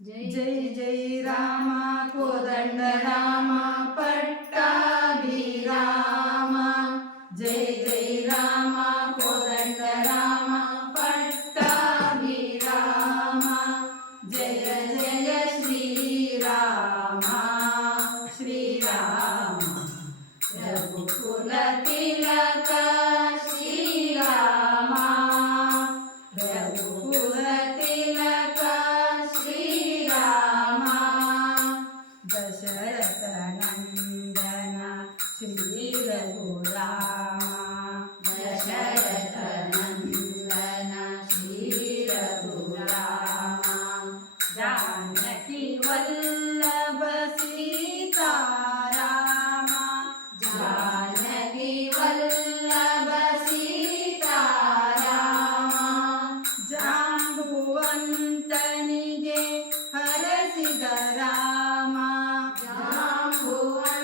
जय जय राम कोदंड राम पट्टाभिराम जय जय राम कोदंड राम पट्टाभिराम जय जय श्रीराम श्रीराम रघुकुल तिलक श्रीराम रघुकुल तिलक श्रीराम दशरथ नंदन श्री रघुराम दशरथ नंदन श्री रघुराम जानकी वल्लभ सीताराम जानकी वल्लभ सीताराम जांबुವಂತನಿಗೆ ಹರಸಿದ ರಾಮ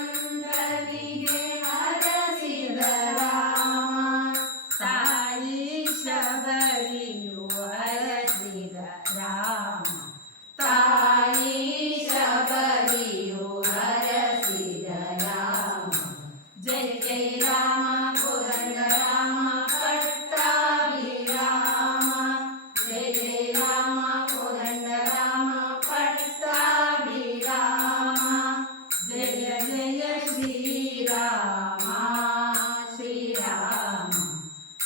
ಜಾಂಬುವಂತನಿಗೆ ಹರಸಿದ ರಾಮ ತಾಯಿ ಶಬರಿಯು ಹರಸಿದ ರಾಮ ತಾಯಿ ಶಬರಿಯು ಹರಸಿದ ರಾಮ ಜಯ ಜಯ ರಾಮ ಕೋದಂಡ ರಾಮ ಪಟ್ಟಾಭಿರಾಮ ಜಯ ಜಯ ರಾಮ ಕೋದಂಡ ರಾಮ ಪಟ್ಟಾಭಿರಾಮ ಜಯ ಜಯ ಶ್ರೀರಾಮ ಶ್ರೀರಾಮ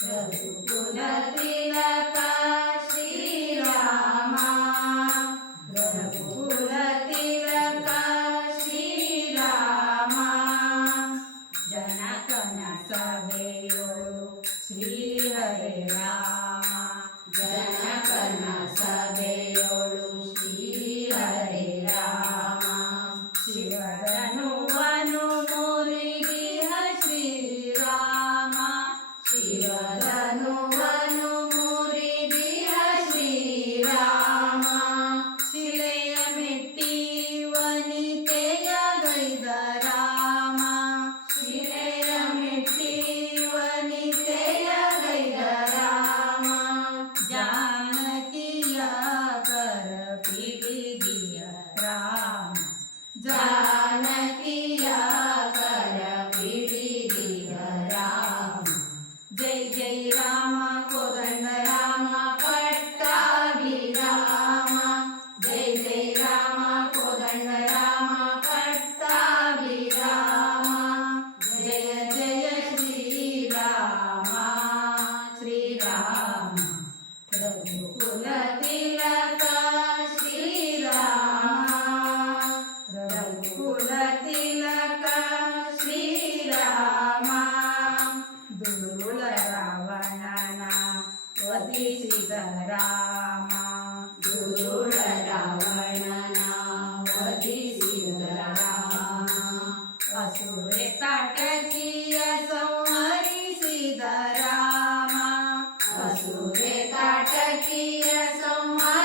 ರಘುಕುಲ ತಿಲಕ ಶ್ರೀರಾಮ ರಘುಕುಲ ತಿಲಕ ಶ್ರೀರಾಮ ಜನಕನ ಸಭೆಯೋಳು ಶ್ರೀಹರೇ ರಾಮ ಜನಕನ ಸಭೆಯೋಳು ಶ್ರೀಹರೇ ರಾಮ ಶಿವಧನುವನ್ನು ಮುರಿದಿಹ ಶ್ರೀರಾಮ ಶಿವಧನುವನ್ನು ಮುರಿದಿಹ ಶ್ರೀರಾಮ ಶಿಲೆಯ ಮೆಟ್ಟಿ ವನಿತೆಯ ಗೈದ ರಾಮ ಶಿಲೆಯ ಮೆಟ್ಟಿ ವನಿತೆಯ ಗೈದ ರಾಮ ಜಾನಕಿಯ ಕರ ಪಿಡಿದಿಯ ರಾಮ जानकिय कर पिडिदिय राम जय जय राम कोदंड राम पट्टाभिराम जय जय राम कोदंड राम पट्टाभिराम जय जय श्रीराम श्रीराम रघुकुल तिलक श्रीराम रघुकुल तिलक श्रीराम ದುರುಳ ರಾವಣನ ವಧಿಸಿದ ರಾಮ ದುರುಳ ರಾವಣನ ವಧಿಸಿದ ರಾಮ ಅಸುರೆ ತಾಟಕಿಯ ಸಂಹರಿಸಿದ ರಾಮ ಅಸುರೆ ತಾಟಕಿಯ ಸಂಹರಿಸಿದ